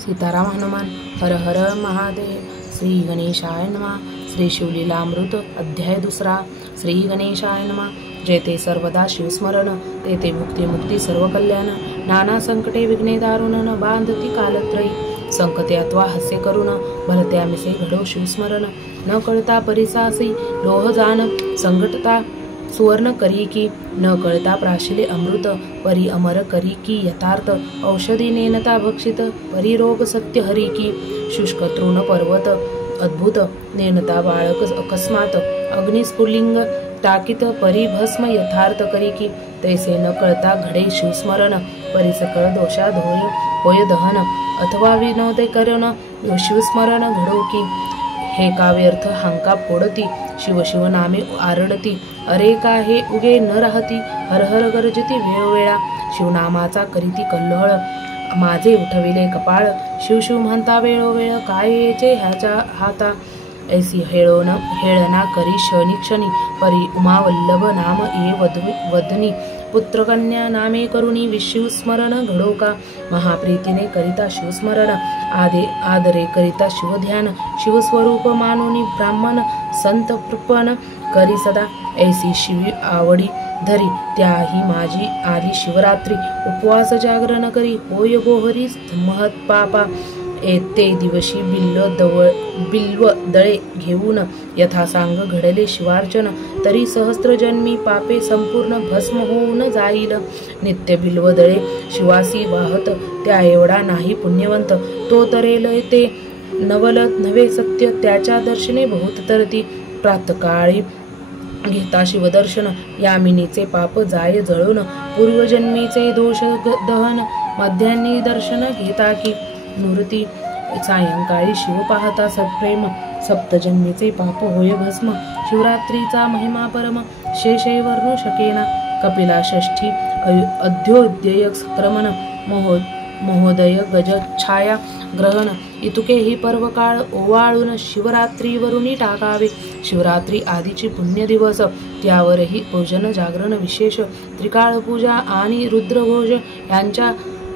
सीताराम हनुमान हर हर महादेव। श्री गणेशाय नमः। श्री शिवलीलामृत अध्याय 2। श्री गणेशाय नमः। जेते सर्वदा शिवस्मरण तेते भुक्ती मुक्ती सर्व कल्याण। नाना संकटे विघ्ने दारुण न बांधती कालत्रयी। संकटे अथवा हास्य करुण भलत्या मिसे घडो शिवस्मरण। न कळता परिसासी लोह जान संकटता सुवर्ण करी की। न कळता प्राशिले अमृत परी अमर करी की। यथार्थ औषधी नेनता भक्षित परी रोग सत्य हरी की। शुष्क तृण पर्वत अद्भुत नेनता बाळक अकस्मात। अग्निस्फुलिंग टाकीत परी भस्म यथार्थ करी की। तैसे न कळता घडे शिवस्मरण परी सकळ दोषा होय दहन। अथवा विनोदे करण शिवस्मरण घडो की। हे का व्यर्थ हांका फोडती शिव शिव नामे आरडती। अरे का हे उगे न राहती हर हर गरजती वेळोवेळा। शिवनामाचा करीती कल्लोळ माझे उठविले कपाळ। शिव शिव म्हणता वेळोवेळ काय येचे ह्याच्या हाता। ऐसी हेळना करी क्षणी क्षणी परी उमावल्लभ नाम ये वदनी। पुत्रकन्या नामे करुणी विशिवस्मरण घडो का। महाप्रीतीने करिता शिवस्मरण आदरे करिता शिवध्यान। शिवस्वरूप मानुनी ब्राह्मण संत प्रपण करी सदा। ऐसी शिवी आवडी धरी त्याही माझी आली शिवरात्री। उपवास जागरण करी होय गोहरी महत पापा। ते दिवशी बिल्व दळे घेऊन यथा सांग घडले शिवार्चन। तरी सहस्त्र जन्मी पापे संपूर्ण भस्म होऊन जाईल। नित्य बिल्व दळे शिवासी वाहत त्या एवढा नाही पुण्यवंत। तो तरेल ते नवल नव्हे सत्य त्याच्या दर्शने बहुत तरती। प्रातकाळी घेता शिवदर्शन यामिनीचे पाप जाय जळून। पूर्वजन्मीचे दोष दहन मध्यान्नी दर्शन घेता की। मूर्ती सायंकाळी शिव पाहता सत्प्रेम सप्तजन्मीचे पाप होय भस्म। शिवरात्रीचा महिमा परम शेषे वर्णू शकेना। कपिला षष्ठी अध्योदय क्रमण महोदय गज छाया ग्रहण। इतुके ही पर्व काळ ओवाळून शिवरात्रीवरुनी टाकावे। शिवरात्री आदीची पुण्य दिवस त्यावरही पूजन जागरण विशेष। त्रिकाळ पूजा आणि रुद्रघोष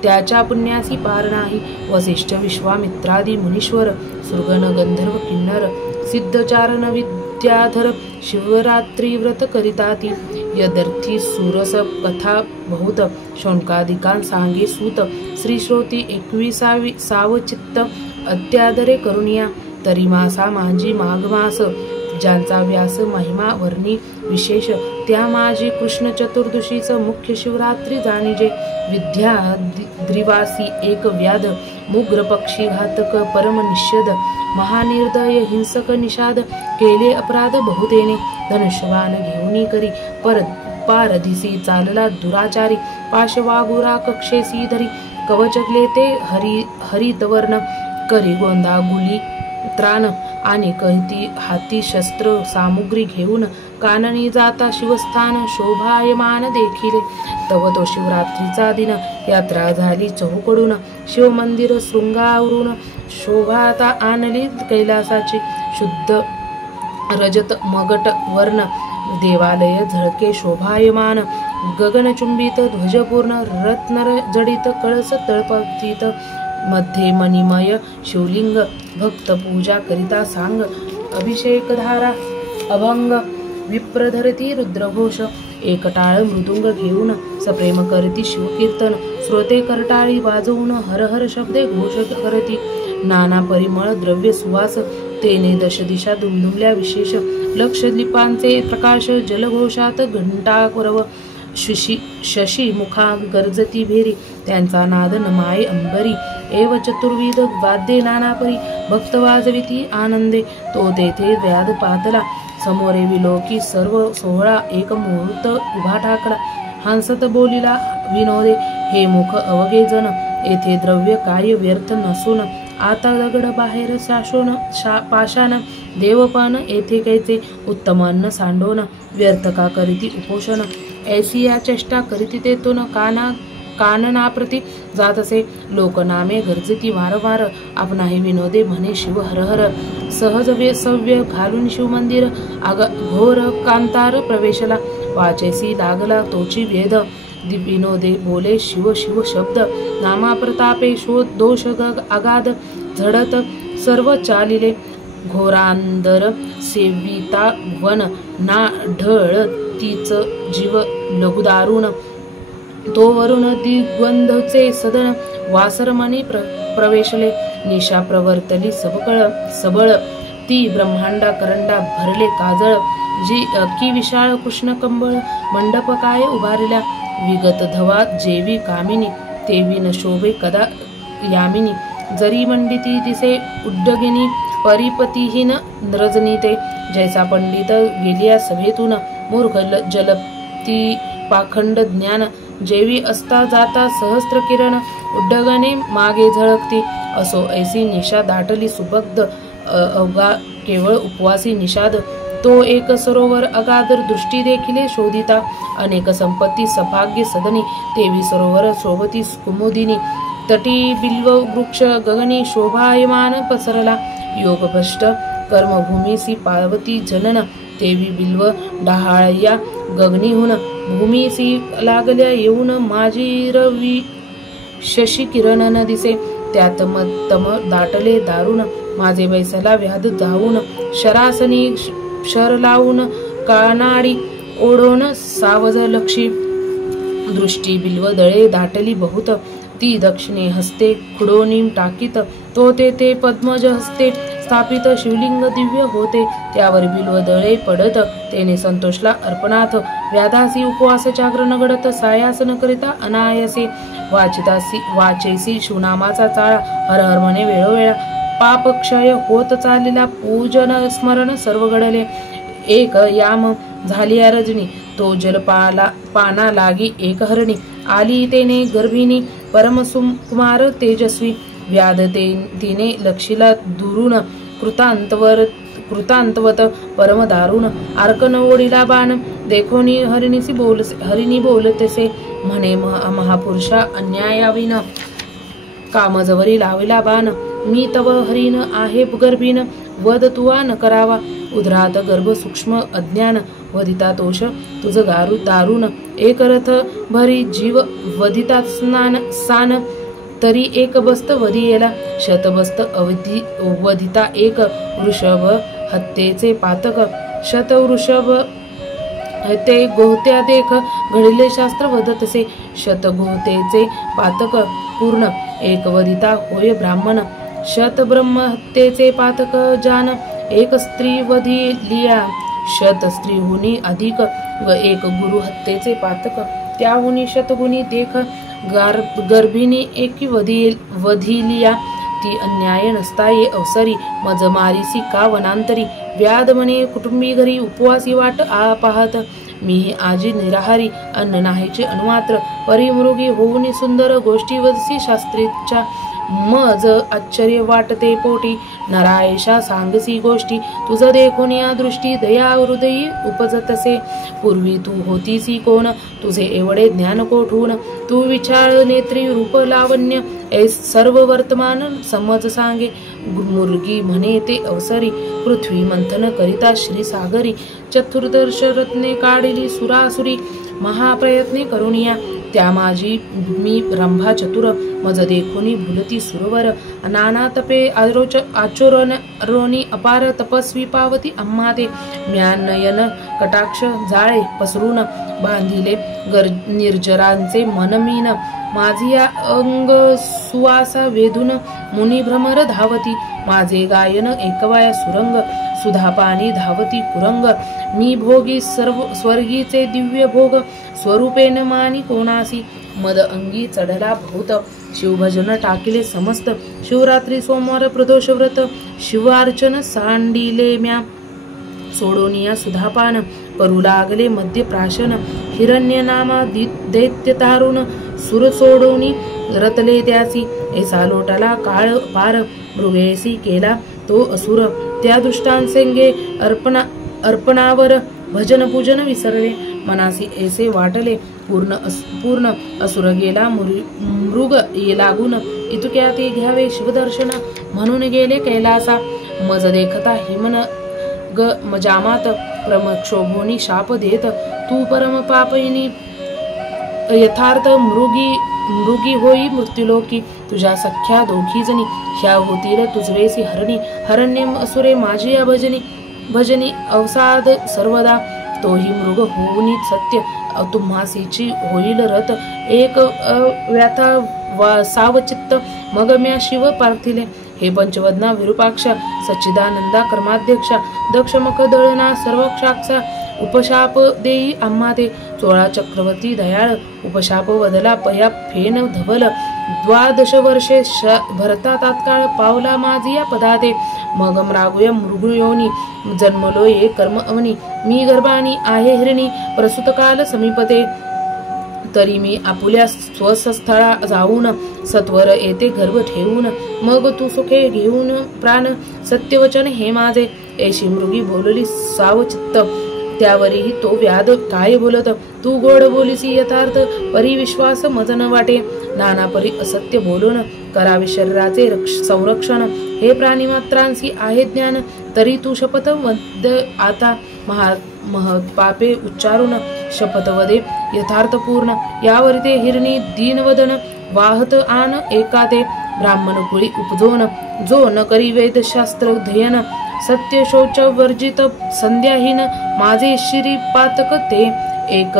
त्याच्या पुण्यासी पार नाही। वसिष्ठ विश्वामित्रादी मुनीश्वर सुरगण गंधर्व किन्नर सिद्धचारण विद्याधर शिवरात्री व्रत करिताती। यदर्थी सुरस कथा बहुत शौनकादिकां सांगे सूत। श्री श्रोती 21 सावचित्त अत्यादरे करुणिया। तरी मासा माझी माघ मास ज्यांचा व्यास महिमा वर्णी विशेष। त्या माझी कृष्ण चतुर्दशीच मुख्य शिवरात्री जाणीजे। विद्या द्रिवासी एक व्याध मुग्र पक्षी घातक परम निषेध। महानिर्दय हिंसक निषाद केले अपराध बहुतेने। धनुष्यबाण घेऊनी करी पारदिसी चालला दुराचारी। पाशवागुरा कक्षेसी धरी कवचकले ते हरितवर्ण। करी गोंदा गुली त्राण आणि कहती हाती शस्त्र सामुग्री घेऊन। काननी जाता शिवस्थान शोभायमान देखिले। तव तो शिवरात्रीचा दिन यात्रा झाली चहूकडून। शिवमंदिर शृंगावरून शोभाता आणली कैलासाची। शुद्ध रजत मगट वर्ण देवालय झळके शोभायमान। गगनचुंबित ध्वजपूर्ण रत्न जडित कळस तळपतीत। मध्ये मणिमय शिवलिंग भक्त पूजा करिता सांग। अभिषेकधारा अभंग विप्रधरती रुद्रघोष। एकटाळ मृदुंग घेऊन सप्रेम करती शिवकीर्तन। श्रोते करटाळी वाजवून हर हर शब्दे घोष करती। नाना परिमळ द्रव्य सुवास तेने दशदिशा दुमदुमल्या विशेष। लक्ष दीपांचे प्रकाश जलघोषात घंटाकुरव। शशी मुखा गरजती भेरी त्यांचा नाद नमाय अंबरी। एव चतुर्विध वाद्ये नानापरी भक्त वाजविती आनंदे। तो तेथे व्याध पातला समोरे विलोकी सर्व सोहळा। एक मुहूर्त उभा ठाकला हंसत बोलिला विनोदे। हे मुख अवघे जन येथे द्रव्य काय व्यर्थ नसून। आता दगड बाहेर शाशोन पाषाण देवपान येथे कैचे उत्तम अन्न सांडोन। व्यर्थ का करीती उपोषण ऐसी या चेष्टा करीती तेतून। काननाप्रती जातसे लोकनामे गरजती वारंवार। आपणाही विनोदे म्हणे शिव हर हर। सहज सव्य घालून शिवमंदिर घोर कांतार प्रवेशला। वाचेसी लागला तोची वेद विनोदे बोले शिव शिव शब्द, नामा प्रतापे शोध दोष अगाध, झडत सर्व चालिले, घोरांदर सेविता वन, ना ढळ तीच जीव लघुदारुण, तो वरुण दिग्वंधचे सदन, वासरमणी प्रवेशले, निशा प्रवर्तली सबळ, ती ब्रह्मांडा करंडा भरले काजळ, जी की विशाळ कृष्ण कंबळ, मंडप काय उभारल्या, विगत धवा जेवी कामिनी, तेवी न शोभे कदा यामिनी, जरी मंडिती दिसे उड्डगिनी, परिपतीहीन रजनीते, जैसा पंडित गेलिया सभेतून, मूर्ख जलती पाखंड ज्ञान, जेवी असता जाता सहस्त्र किरण, उड्डगणे मागे झळकती, असो ऐसी निशा दाटली सुबग्ध, अवघा केवळ उपवासी निषाद, तो एक सरोवर अगाधर दृष्टी देखिले शोधिता, अनेक संपत्ती सभाग्य सदनी, तेवी सरोवर शोभती कुमुदिनी, तटी बिल्व वृक्ष गगनी शोभायमान पसरला, योगभ्रष्ट कर्मभूमीसी पार्वती जनन, तेवी बिल्व डहाळया गगनीहून, भूमीसी लागल्या येऊन, माझी रवी शशी किरण न दिसे, त्यात तम दाटले दारुण, माझे बैसला व्याध जाऊन, शरासनी शर लावून, कानाडी ओढून सावज लक्षी, दृष्टी बिल्व दळे दाटली बहुत, ती दक्षिणे हस्ते खुडोनी टाकीत, तो ते पद्मज हस्ते स्थापित, शिवलिंग दिव्य होते, त्यावर बिल्व दळे पडत, तेने संतोषला अर्पणात, व्याधासी उपवास जागरण घडत, सायासन करिता अनायसे, वाचेसी शिवनामाचा चाळा, हर हर म्हणे वेळोवेळा, पाप क्षय होत चाललेला, पूजन स्मरण सर्व घडले, एक याम झाली रजनी, तो जलपाला पाना लागी एक हरणी, आली तेने गर्भिणी, परमकुमार तेजस्वी, व्याध तिने लक्षिला दुरून, कृतांतवत परम दारुण, अर्कन ओढिला बाण, देखोनी हरिणी बोलतेसे, म्हणे महापुरुषा अन्यायाविन, कामजवरी लाविला बाण, मी तव हरिण आहे गर्भीन, वद तुवा न करावा, उदरात गर्भ सूक्ष्म अज्ञान, वदिता तोष तुझ दारुण, एक रथ भरी जीव वदिता सान, तरी एक बस्त वधियेला, शतबस्त वधिता एक, वृषभ हत्येचे पातक, शत वृषभ ते गोहत्या देख, घडिले शास्त्र वदतसे, शत गोहतेचे पातक पूर्ण, एक वदिता होय ब्राह्मण, शत ब्रह्म हत्येचे पातक जान, एक स्त्री वधिलिया, शत स्त्रीहुनी अधिक, व एक गुरु हत्येचे पातक, त्याहुनी शतगुणी देख, गर्भिणी एकी वधिलिया, ती अन्याय नसता ये अवसरी, मज मारिसी का वनांतरी, व्याध म्हणे कुटुंबी घरी, उपवासी वाट पाहत, मी आजी निराहारी, अन्न नाहीचे अनुमात्र, परिमृगी होऊन सुंदर गोष्टी वदसी शास्त्रीच्या, मज आश्चर्य वाटते पोटी, नरायशा सांगसी गोष्टी, तुझ देखून या दृष्टी, दया हृदयी उपजतसे, पूर्वी तू होतीसी कोण, तुझे एवढे ज्ञान कोठून, तू विचार नेत्री रूप लावण्य, सर्व वर्तमान समज सांगे, मुलगी म्हणे ते अवसरी, पृथ्वी मंथन करिता श्री सागरी, चतुर्दश रत्ने काढिली सुरासुरी, महाप्रयत्ने करुनिया, त्या माझी मी रंभा चतुर, मज देखुनी भुलती सुरवर, नाना तपे आचोरण रोनी, अपार तपस्वी पावती अम्मा ते, म्यानयन कटाक्ष जाळे पसरून, बांधिले निर्जरांचे मनमीन, माझी या अंग सुवासा वेधून, मुनी भ्रमर धावती, माझे गायन एकवाया सुरंग, सुधापानी धावती कुरंग, मी भोगी स्वर्गीचे दिव्य भोग, स्वरूपेन मानी कोणासी, मद अंगी चढला भूत, शिवभजन टाकिले समस्त, शिवरात्री सोमवार प्रदोष व्रत, शिवार्चन सांडिले म्या, सोडोनिया सुधापान, करू लागले मध्य प्राशन, हिरण्य नामा दैत्य तारुण, सुर सोडोनी रतले त्यासी, ऐसा लोटाला काळ पार, मृगेसी केला तो असुर, त्या दुष्टांसेंगे अर्पणावर, भजन पूजन विसरले, मनासी ऐसे वाटले पूर्ण असुर गेला मृग ये लागून, इतक्या ते घ्यावे शिवदर्शन, म्हणून गेले कैलासा, मज देखता हिमन जामात, प्रमक्षोभोनी शाप देत, तू परम पापयिनी यथार्थ मृगी होई मृत्युलोकी तुझ्या सख्या दोघी जणी ह्या होतील तुझवेसी हरणी हरण्ये असुरे माझी या भजनी अवसाद सर्वदा तोही मृग होऊनी सत्य तुम्हासीची होईल रथ एक व्याथा सावचित्त मग म्या शिव पार्थिले हे पंचवदना विरूपाक्ष सच्चिदानंदा कर्माध्यक्षा दक्ष मख दळना सर्वक्षाक्षा उपशाप देई आम्हा ते 16 चक्रवर्ती दयाळ उपशाप वदला पया फेन धवल 12 वर्षे भरता तात्काळ पावला माझी या पदाते मग रागुय मृगयोनी जन्मलो ये कर्म अवनी मी गर्भानी आहे हिरणी प्रसूतकाल समीपते तरी मी आपुल्या स्वस्थळा जाऊन सत्वर येते गर्भ ठेवून मग तू सुखे घेऊन प्राण सत्यवचन हे माझे ऐशी मृगी बोलली सावचित्त त्यावरीही तो व्याध काय बोलत तू गोड बोलिसी यथार्थ परी विश्वास मजन वाटे नाना परी असत्य बोलून करावे शरीराचे संरक्षण हे प्राणीमात्रांसी आहे ज्ञान तरी तू शपथ वद आता महत्पापे उच्चारून शपथ वदे यथार्थ पूर्ण यावर ते हिरणी दीनवदन वाहत आन एकाते ब्राह्मण कुळी उपजोन जो न करी वेदशास्त्र ध्ययन सत्य शौच वर्जित संध्याहीन माझे श्रीपातक ते एक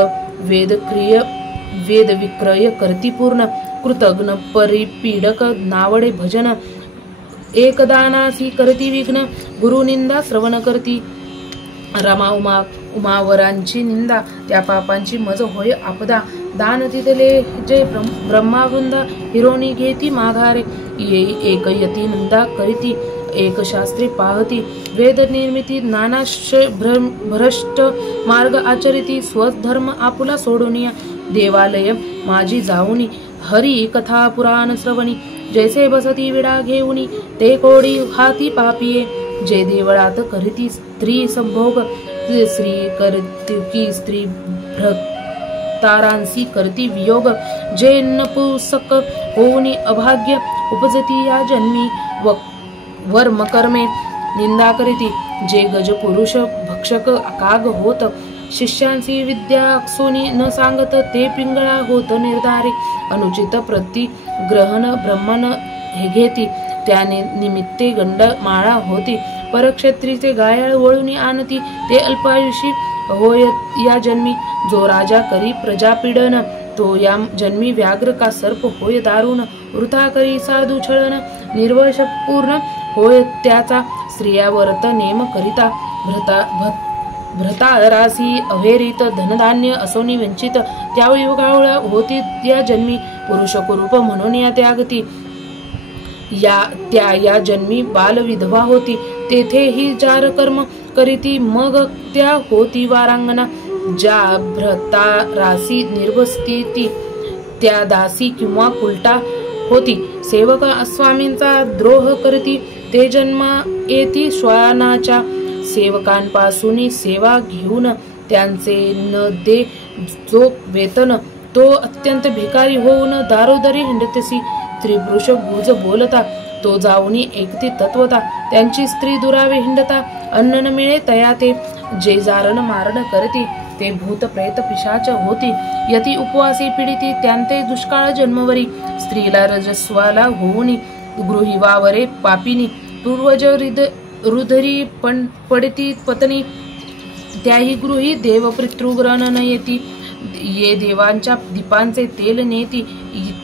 वेद विक्रय करती पूर्ण कृतघ्न परिपीडक नावडे भजन एकदानासी करती विघ्न गुरुनिंदा श्रवण करती रमा उमावरांची निंदा त्या पापांची मज होय आपदा दान तिथले जे ब्रह्मावृंद हिरोनी घेती माघारे येई एक यती निंदा करीती एक शास्त्री पाहती वेद निर्मिती नाना भ्रष्ट मार्ग आचरिती स्वधर्म आपुला सोडूनिया देवालय माझी जाऊनी हरी कथा पुराण श्रवणी जैसे बसती विडा घेऊनी ते कोडी हाती पापिये जे देवळात करीती स्त्री संभोग श्री करती स्त्री भ्रतारांसी करती वियोग जे नपुसक होऊनी अभाग्य उपजती या जन्मी वर्म कर्मे निंदा करीती जे गज पुरुष भक्षक काग होत शिष्यांची विद्या सोनी न सांगत ते पिंगळा होत निर्धारी अनुचित प्रतिग्रहण ब्रह्मन हे घेती त्याने निमित्ते गंड माळा होती परक्षत्रीचे गायाळ वळून आणती ते अल्पायुषी होय या जन्मी जो राजा करी प्रजापीडन तो या जन्मी व्याघ्र का सर्प होय दारुण वृथा करी साधू छळन निर्वश पूर्ण होय त्याचा स्त्रियावरत नेम करिता भ्रतारासी अवेरित धनधान्य असोनी वंचित त्यावेळी युगावळ होती या जन्मी पुरुष कुरूप म्हणून या त्यागती या जन्मी बाल विधवा होती तेथेही जार कर्म करीती मग त्या होती वारांगना ज्या भ्रतारासी निर्वस्ती त्या दासी किंवा उलटा होती सेवक स्वामींचा द्रोह करती ते जन्मा येती श्वानाच्या सेवकांपासून सेवा घेऊन त्यांचे न दे जो वेतन तो अत्यंत भिकारी होऊन दारोदरी हिंडतसी स्त्री पुरुष गुज बोलता तो जाऊनी एकती तत्वता त्यांची स्त्री दुरावे हिंडता अन्न न मिळे तया ते जे जारण मारण करती ते भूत प्रेत पिशाच होती यती उपवासी पीडिती त्यांते दुष्काळ जन्मवरी स्त्रीला रजस्वाला होऊनी गृही वावरे पापिनी पूर्वज रुधरी पडती पत्नी त्याही गृही देव पितृग्रहण न येती ये देवांच्या दीपांचे तेल नेती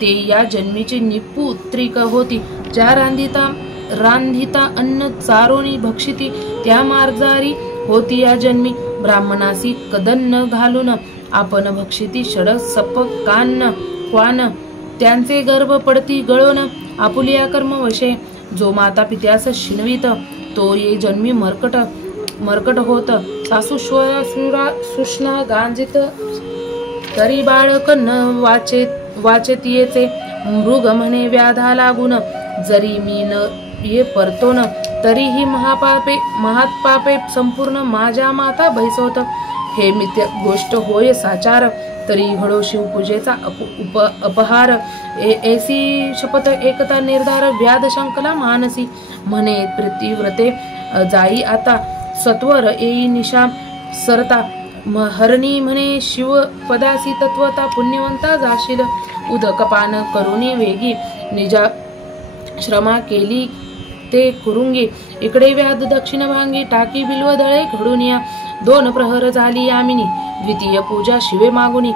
ते या जन्मीची निपुत्रिक होती ज्या रांधिता अन्न चारोनी भक्षिती त्या मार्जारी होती या जन्मी ब्राह्मणासी कदन घालून आपण भक्षिती षड सप क्वान त्यांचे गर्भ पडती गळून आपुलिया कर्म वशे जो माता पित्यास शिणवित तो ये जन्मी मरकट होत सासू सुष्णा गांजित तरी बाळक न वाचेतीयेचे मृग म्हणे व्याधा लागून जरी मी न ये परतोन तरीही महापापे संपूर्ण माझ्या माता बैसवत हे मिथ्या गोष्ट होय साचार तरी घडो शिवपूजेचा अपहार ऐसी शपथ एकता निर्धार व्याध शंकला मानसी म्हणे प्रीतिव्रते जाई आता सत्वर येई निशा सरता हरणी म्हणे शिव पदासी तत्वता पुण्यवंता जाशील उदकपान करुणी वेगी निजा श्रमा केली ते कुरुंगी इकडे व्याध दक्षिण भांगी टाकी बिल्व दळे घडून या 2 प्रहर झाली यामिनी द्वितीय पूजा शिवे मागुनी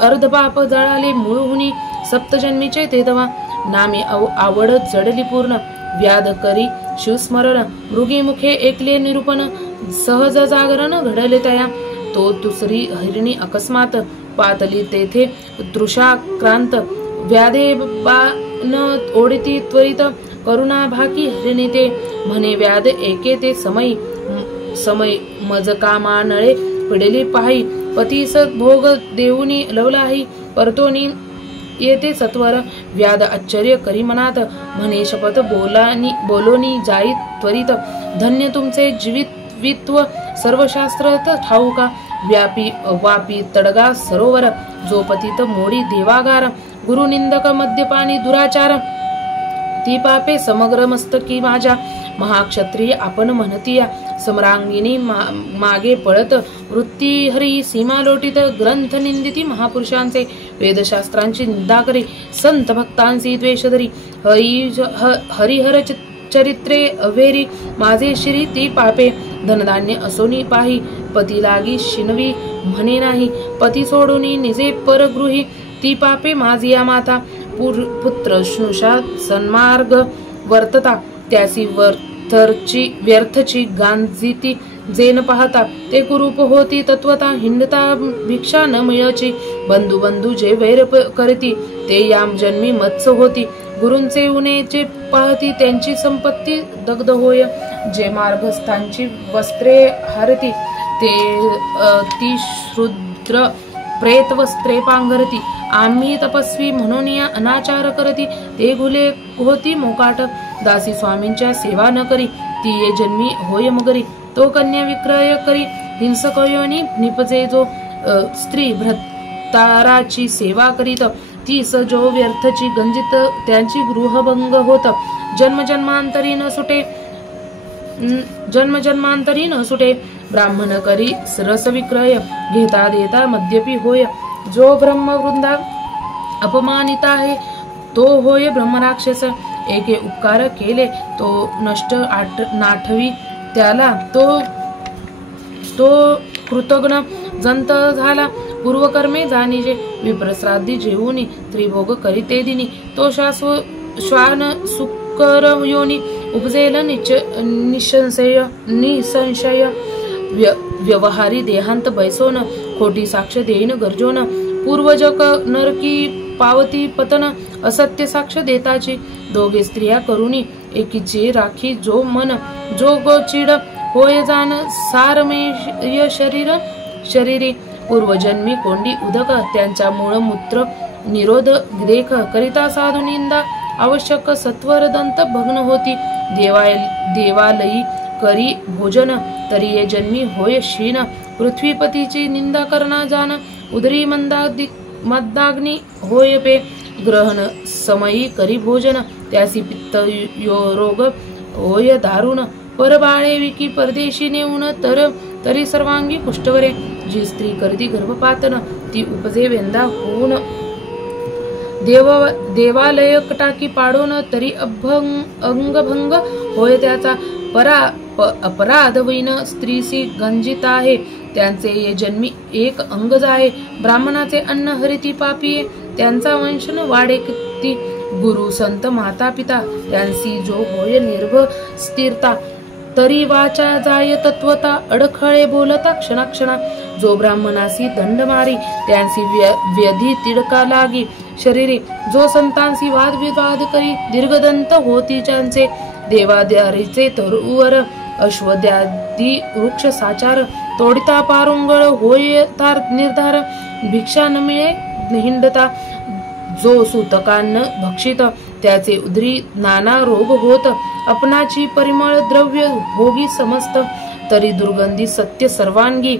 अर्ध पाप जळाले मूळहुनी सप्तजन्मीचे ते तवा नामे आवड जडली पूर्ण व्याध करी शिवस्मरण मृगी मुखे एकले निरूपण सहज जागरण घडले तया तो दुसरी हरिणी अकस्मात पातली तेथे तृषाक्रांत व्याधे बाण ओढती त्वरित करुणा भाकी हरिणी ते म्हणे व्याध एके ते समय मज कामानळे पिडली पाही पतीस भोग देऊनी लवलाही परतोनी येते सत्वर व्याध आश्चर्य करी मनात म्हणे शपथ बोलोनी जाई त्वरित धन्य तुमचे जीवित्व सर्व शास्त्र ठाऊका व्यापी वापी तडगा सरोवर जो पतित मोडी देवागार गुरुनिंदक मद्यपानी दुराचार ती पापे समग्र मस्तकी माझ्या महाक्षत्रिय आपण म्हणतीया सम्रांगिनी मागे पळत वृत्ती हरी सीमा लोटीत ग्रंथ निंदिती महापुरुषांचे वेदशास्त्रांची निंदा करी संत भक्तांची द्वेष धरी हरिहर चरित्रे अवेरी माझे श्री ती पापे धनधान्य असोनी पाही पती लागी शिनवी म्हणे नाही पती सोडून निजे परगृही ती पापे माझिया माता पुत्र स्नुषा सन्मार्ग वर्तता त्यासी व्यर्थची गांजिती जेन पाहता ते कुरूप होती तत्वता हिंडता भिक्षा न मिळची बंधू जे वैर करती ते याम जन्मी मत्स्य होती गुरूंचे उणे जे पाहती त्यांची संपत्ती दग्ध होय जे मार्गस्थांची वस्त्रे हरती ते ती शूद्र प्रेत वस्त्रे पांघरती आम्ही तपस्वी म्हणून या अनाचार करती ते गुले होती मोकाट दासी स्वामींच्या सेवा न करी ती ये जन्मी होय मगरी तो कन्या विक्रय करी हिंसक योनी निपजे जो स्त्री भ्रताराची सेवा करीत ती जो व्यर्थची गंजित त्यांची गृहभंग होत जन्मजन्मांतरी न सुटे ब्राह्मण करी रस विक्रय घेता देता मद्यपी होय जो ब्रह्मवृंदा अपमानित आहे तो होय ब्रह्मराक्षस एके उपकार केले तो नष्ट नाठवी त्याला तो कृतज्ञ जंत झाला पूर्वकर्मे जाणीजे विप्रश्राद्धी जेवूनी त्रिभोग करीते दिनी तो श्वान सुकर योनी उपजेल निसंशय व्यवहारी देहांत बैसोन खोटी साक्ष देईन गरजोन पूर्वजक नरकी पावती पतन असत्य साक्ष देताची दोघे स्त्रिया करुणी एकीचे राखी जो मन जो गोचिड होय जान सारमेय शरीरी पूर्वजन्मी कोंडी उदक त्यांच्या मूळ मूत्र निरोध देख करिता साधू निंदा आवश्यक सत्वर दंत भग्न होती देवालयी करी भोजन तरी ये जन्मी होय क्षीण पृथ्वीपतीची निंदा करना जान उदरी मद्दाग्नी होय पे ग्रहण समयी करी भोजन त्यासी पित्त रोग होय दारुण परबाळे विकी परदेशी नेऊन तरी सर्वांगी कुष्ठवरे जी स्त्री करती गर्भपातन ती उपजे वेंदा होऊन देवालय टाकी पाडून तरी अंगभंग होय त्याचा अपराध वैन स्त्रीसी गंजित आहे त्यांचे ये जन्मी एक अंग जाये ब्राह्मणाचे अन्न हरिती पापिये त्यांचा वंश न वाढे किती गुरु संत माता पिता त्यांसी जो होय निर्भ स्थिरता तरी वाचा जाय तत्वता अडखळे बोलता क्षणाक्षणा जो ब्राह्मणासी दंड मारी त्यांसी व्यधी तिडका लागी शरीरी जो संतांसी वादविवाद करी दीर्घदंत होती ज्यांचे देवाद्यारीचे तरुवर अश्वद्यादी वृक्ष साचार तोडिता पारुंगळ होय तार निर्धार भिक्षा न मिळे हिंडता जो सूतकान्न भक्षित त्याचे उदरी नाना रोग होत अपनाची परिमळ द्रव्य भोगी समस्त तरी दुर्गंधी सत्य सर्वांगी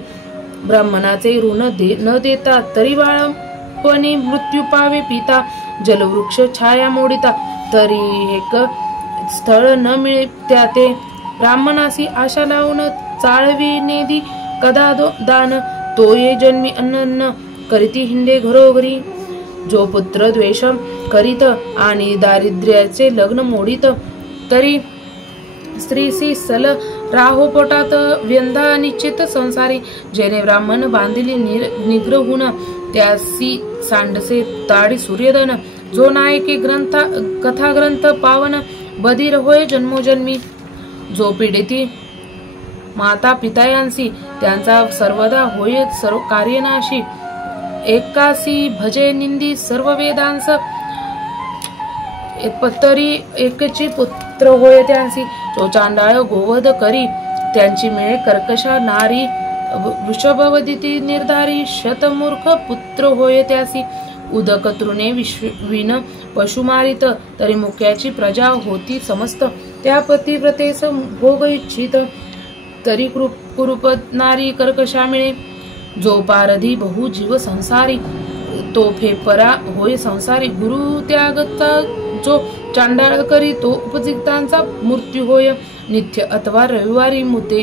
ब्राह्मणाचे ऋण न देता तरी बाळपणी मृत्यू पावे पिता जलवृक्ष छाया मोडिता तरी एक स्थळ न मिळे त्या ते ब्राह्मणासी आशा लावून चाळवी नेदी कदा दान तो ये जन्मी अन्न करीती हिंडे घरोघरी. जो पुत्र द्वेष करीत आणि दारिद्र्याचे लग्न मोडीत, तरी स्त्रीसी सल राहो पोटात व्यंधा निश्चित संसारी. जेणे ब्राह्मण बांधिली निग्रहून, त्यासी सांडसे ताडी सूर्यदन. जो नायके कथा ग्रंथ पावन, बधीर होय जन्मोजन्मी. जो पीडिती माता पितायांसी, त्यांचा सर्वदा होय सर्व कार्यनाशी. एकासी भजे निंदी सर्व वेदांस, तरी एकची पुत्र होय त्यांसी. जो चांडाळ गोवध करी, त्यांची मिळे कर्कशा नारी. वृषभवदिती निर्धारी, शतमूर्ख पुत्र होय त्यासी. उदक तृणे विन पशु मारित, तरी मुख्याची प्रजा होती समस्त. त्या पतिव्रतेस भोग इच्छित, तरी कुरूप नारी कर्कशा मिळे. जो पारधी बहु जीव संसारी, तो फेपरा होय संसारी. गुरु त्यागता जो चांडाळ करी, तो उपजिक्तांचा मृत्यू होय. नित्य अथवा रविवारी मुते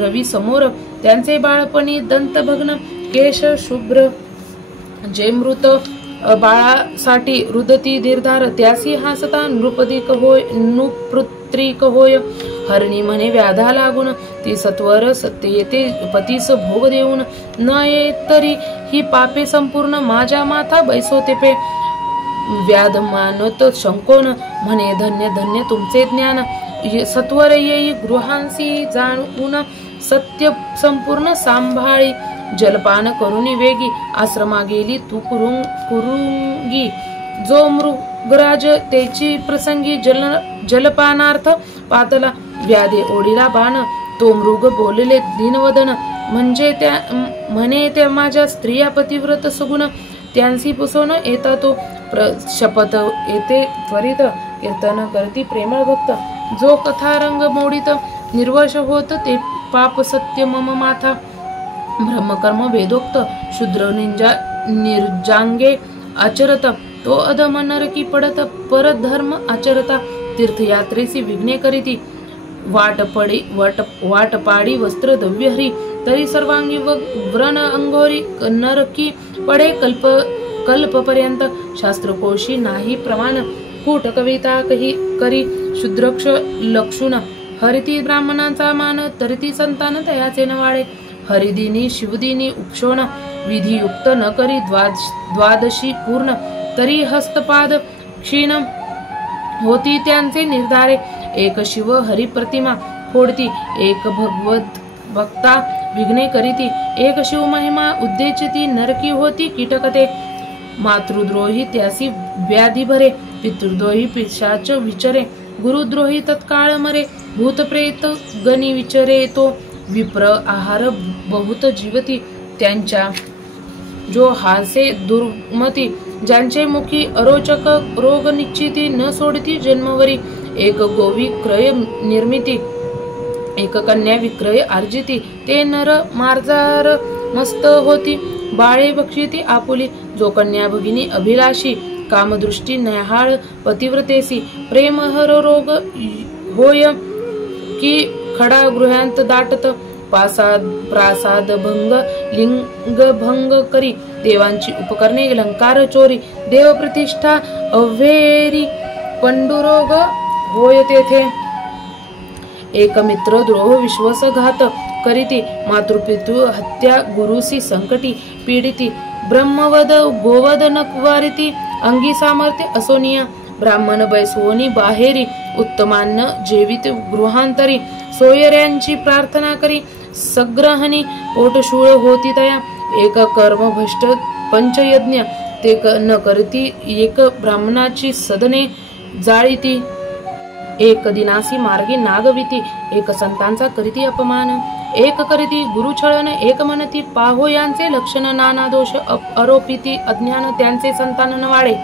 रवी समोर, त्यांचे बाळपणी दंतभग्न केश शुभ्र. जे मृत बाळासाठी रुदती निर्धार, त्यासी हासता नृपदिक होय नृपुत्रिक होय. हरणी म्हणे व्याधा लागून, ती सत्वर सत्य येते पतीस भोग देऊन. न ये तरी ही पापे संपूर्ण, माझ्या माथा बैसोते पे. व्याध मानत शंकोन, म्हणे धन्य धन्य तुमचे ज्ञान. सत्वर येई गृहांसी जाणून, सत्य संपूर्ण सांभाळी. जलपान करुनी वेगी, आश्रमा गेली तू कुरुंगी. जो मृगराज तेची प्रसंगी, जलपानार्थ पातला. व्याधे ओढीला बाण, तो मृग बोलले दीनवदन. म्हणे त्या माझ्या स्त्रिया पतिव्रत सुगुण. त्यांसी पुसवून येता तो शपथ येते त्वरित. कीर्तन करती प्रेमळ भक्त, जो कथारंग मोडित. निर्वश होत ते पाप सत्य मम माथा. ब्रह्मकर्म वेदोक्त, शूद्र निर्जांगे आचरत. तो अधम नरकी पडत, परधर्म आचरता. तीर्थयात्रेसी विघ्ने करीती, वाटपाडी वस्त्र दव्यहरी. तरी सर्वांगी व्रण अंगोरी, नरकी पडे कल्पपर्यंत. शास्त्रकोशी नाही प्रमाण, कूट कविता करी शूद्रक्ष लक्षुण. हरिती ब्राह्मणांचा मान, तरिती संतान तयाचे नवाळे. हरिदिनी शिवदिनी उपशोण, विधियुक्त न करी द्वादशी पूर्ण. तरी हस्तपाद क्षीण होती त्यांचे निर्धारे. एक शिव हरी प्रतिमा फोडती, एक भगवत भक्ता विघ्ने करीती. एक शिव महिमा उद्देशिती, नरकी होती कीटकते. मातृद्रोही त्यासी व्याधी भरे, पितृद्रोही पिशाच विचरे. गुरुद्रोही तत्काळ मरे, भूतप्रेत गणी विचरे तो. विप्र आहार बहुत जीवती, त्यांच्या जो हासे दुर्मती. ज्यांचे मुखी अरोचक रोग निश्चिती, न सोडती जन्मवरी. एक गोवी क्रय निर्मिती, एक कन्या विक्रय अर्जिती. ते नर मार्जार मस्त होती, बाळे बक्षिती आपुली. जो कन्या भगिनी अभिलाषी, कामदृष्टी न्याहाळ पतिव्रतेसी. प्रेमहर रोग होय की खडा गृहांत दाटत. प्रासाद भंग लिंग भंग करी, देवांची उपकरणे अलंकार चोरी. देव प्रतिष्ठा अव्हेरी, पंडुरोग होय तेथे. एक मित्र द्रोह विश्वासघात करीती, मातृपितृ हत्या गुरुसी संकटी पीडिती. ब्रह्मवद गोवद नक्वारिती, अंगी सामर्थ्य असोनिया. ब्राह्मण बैसवणी बाहेरी, उत्तमान्न जेवित गृहांतरी. सोयऱ्यांची प्रार्थना करी, सग्रहणी पोटशूळ होती तया. एक कर्म भ्रष्ट पंचयज्ञ, ते न करती. एक ब्राह्मणाची सदने जाळीती. एक दिनासी मार्गी नागविती, एक संतांचा करीती अपमान. एक करीती गुरुछळन, एक म्हणती पाहो यांचे लक्षण. नाना दोष आरोपिती, अज्ञान त्यांचे संतान नवाळे.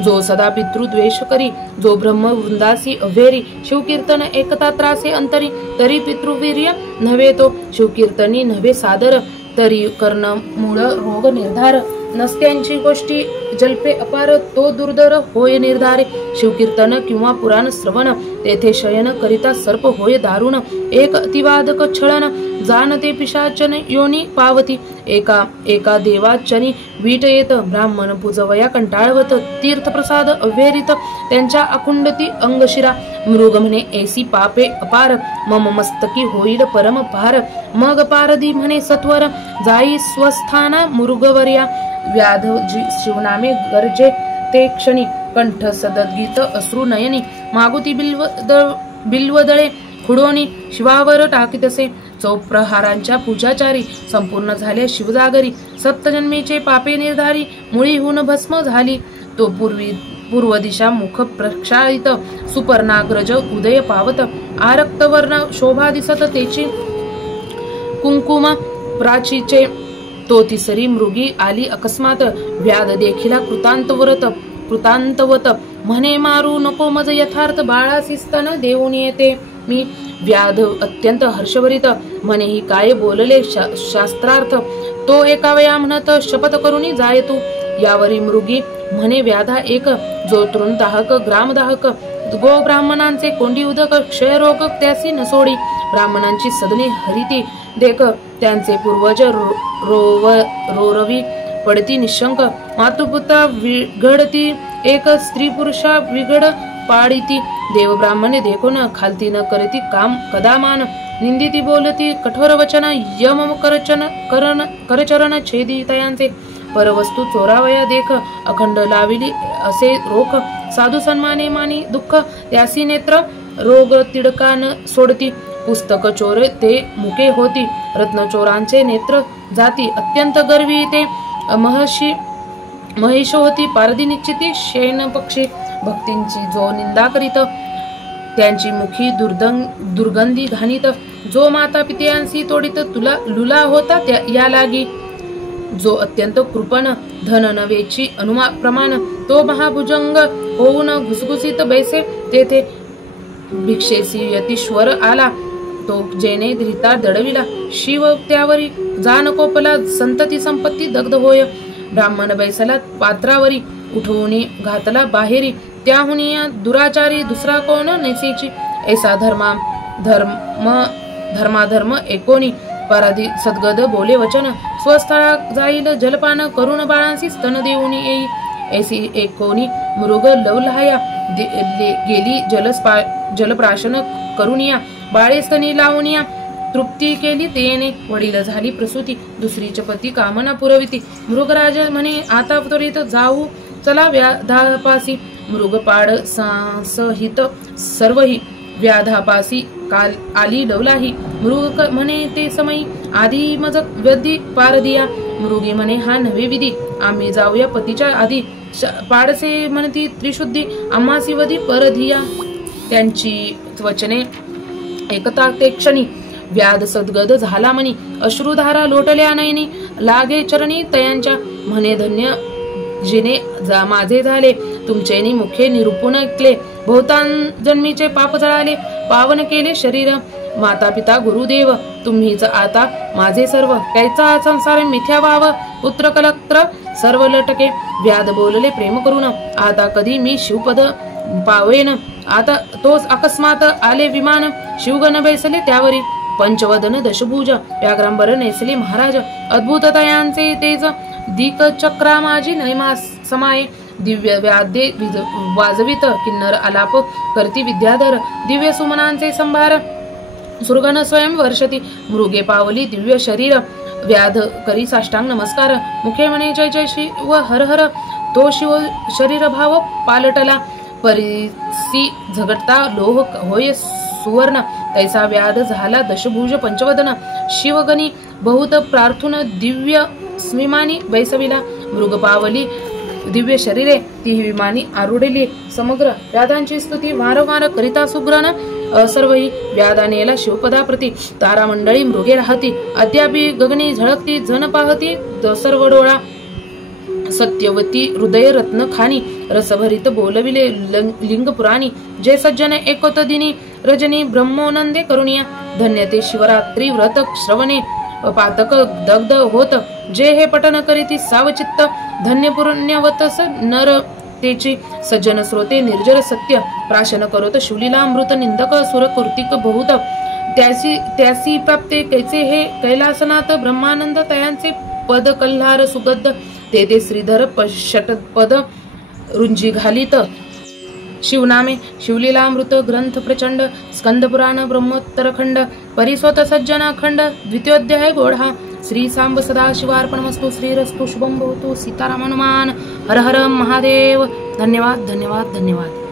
जो सदा पितृद्वेष करी, जो ब्रह्म वृंदासी अव्हेरी. शिवकीर्तन एकता त्रासे अंतरी, तरी पितृवीर्य नव्हे तो. शिवकीर्तनी नव्हे सादर, तरी कर्ण मूळ रोग निर्धार. नसत्यांची गोष्टी जल्पे अपार तो दुर्धर होय निर्धारे शिवकीर्तन किंवा पुराण श्रवण तेथे शयन करिता सर्प होय दारुण एक अतिवादक छळन जाणते पिशाचन योनी पावती एका देवाचनी वीट येत ब्राह्मण पूजवया कंटाळवत तीर्थप्रसाद अव्हेरित त्यांच्या अकुंडती अंगशिरा मृग म्हणे ऐसी पापे अपार मम मस्तकी होईल परम पार मग पारधी म्हणे सत्वर जाई स्वस्थाना मृगवर्या व्याध शिवनामे गरजे ते क्षणी कंठ सदद्गीत अश्रू नयनी मागुती बिल्वदळे खुडोनी शिवावर टाकीतसे चौप्रहारांच्या पूजाचारी संपूर्ण झाले शिवजागरी सप्तजन्मीचे पापे निर्धारी मुळीहून भस्म झाली तो पूर्व दिशा मुख प्रक्षालित सुपर्णाग्रज उदय पावत आरक्त वर्ण शोभा दिसत तेची कुंकुम प्राचीचे तो तिसरी मृगी आली अकस्मात व्याध देखिला कृतांतवत म्हणे मारू नको मज यथार्थ बाळासी स्तन देऊन येते मी व्याध अत्यंत हर्षभरित म्हणे ही काय बोलले शास्त्रार्थ तो एका वेळा म्हणत शपथ करून जाय तू यावरी मृगी म्हणे व्याधा एक जो तृण दाहक ग्राम दाहक गो ब्राह्मणांचे कोंडी उदक क्षयरोग त्यासी नसोडी ब्राह्मणांची सदने हरिती देख त्यांचे पूर्वज रोरवी पडती निशंक मातुपुता विघडती एक स्त्री पुरुषा विघड पाडिती देव ब्राह्मणे देखून खालती न करती काम कदामान निंदिती बोलती कठोर वचन यम करचरण छेदी तयांचे परवस्तू चोरावया देख अखंड लाविली असे रोख साधू सन्माने मानी दुःख त्यासी नेत्र रोग तिडका न सोडती पुस्तक चोर ते मुके होती रत्नचोरांचे नेत्र जाती अत्यंत गर्वी ते महिष होती पारधी निश्चिती शेण पक्षी भक्तींची जो निंदा करीत त्यांची मुखी दुर्गंधी घाणीत जो माता पित्यांशी तोडीत तुला लुला होता या लागी जो अत्यंत कृपण धन नवेची प्रमाण तो महाभुजंग होऊन घुसघुसीत बैसे तेथे भिक्षेसी यतीश्वर आला तो जेने धृता दडविला शिव त्यावरी जान कोपला संतती संपत्ती दग्ध होय ब्राह्मण बैसला पात्रावरी उठवून घातला बाहेरी त्याहुन दुराचारी दुसरा कोण नैसेची ऐसा धर्माधर्म एकोणी पराधी सद्गद बोले वचन स्वस्थळा जाईल जलपान करुण बाळांसी स्तन देऊन येई ऐसी एकोणी मृग लवलहाया गेली जलप्राशन करुनिया बाळे स्तनी लावूनिया तृप्ती केली तेने वडील झाली प्रसूती दुसरीच पती कामना पुरविती मृगराज म्हणे आता त्वरित जाऊ चला व्याधापासी मृगपाड सहित सर्वही व्याधापासी काल आली लवलाही मृग म्हणे ते समयी आधी मज वदी पारदिया मृगी म्हणे हा नवे विधी आम्ही जाऊया पतीच्या आधी पाडसे म्हणती त्रिशुद्धी आम्हासी वदी परधिया त्यांची वचने एकता ते क्षणी व्याध सद्गद झाला म्हणी अश्रुधारा लोटल्या नयनी लागे चरणी तयांच्या म्हणे धन्य जिने माझे झाले तुमचेनी मुखे निरूपण ऐकले बहुतान जन्मीचे पाप जळाले पावन केले शरीर माता पिता गुरुदेव तुम्हीच आता माझे सर्व कैचा संसार मिथ्या व्हाव पुत्र कलत्र सर्व लटके व्याध बोलले प्रेम करून आता कधी मी शिवपद पावेन आता तोच अकस्मात आले विमान शिवगण बैसले त्यावरी पंचवदन दशभुज व्याघ्रांबर नेसले महाराज अद्भुत तयांचे तेज दिक चक्रा माझी नैमा समाये दिव्य वाद्ये वाजवित किन्नर आलाप करती विद्याधर दिव्य सुमनांचे संभार सुरगण स्वयं वर्षती मृगे पावली दिव्य शरीर व्याध करी साष्टांग नमस्कार मुखे म्हणे जय जय शिव हर हर तो शिव शरीर भाव पालटला परिसी झगडता लोह होय सुवर्ण तैसा व्याध झाला दशभुज पंचवदन शिवगणी बहुत प्रार्थून दिव्य विमानी बैसविला मृग पावली दिव्य शरीरे ती विमानी आरुढली समग्र व्याधांची स्तुती वारंवार करिता सुग्रण सर्वही व्याधानेला शिवपदाप्रती तारामंडळी मृगे राहती अद्यापि गगनी झळकती जन पाहती सर्व डोळा सत्यवती हृदय रत्न खानी रसभरित बोलविले लिंग पुराणी जे सज्जन एकोत दिनी रजनी ब्रह्मोनंदे करुणिया धन्य ते शिवरात्री व्रत श्रवणे पातक दग्ध होत जे हे पठन करीती सावचित्त धन्य पुण्यवतस नर तेची सज्जन श्रोते निर्जर सत्य प्राशन करोत शिवलीलामृत निंदक सुर कृतिक बहुत त्यासी प्राप्ते कैचे हे कैलासनाथ ब्रह्मानंद तयांचे पद कल्हार सुगद्ध ते श्रीधर षटपद रुंजी घालित शिवनामे शिवलीलामृत ग्रंथ प्रचंड स्कंद पुराण ब्रह्मोत्तरखंड परिस्वत सज्जना खंड द्वितीयोध्याय गोढा श्री सांब सदा शिवार्पणमस्तु श्रीरस्तु शुभम भवतु सीताराम हनुमान हर हर महादेव धन्यवाद धन्यवाद धन्यवाद।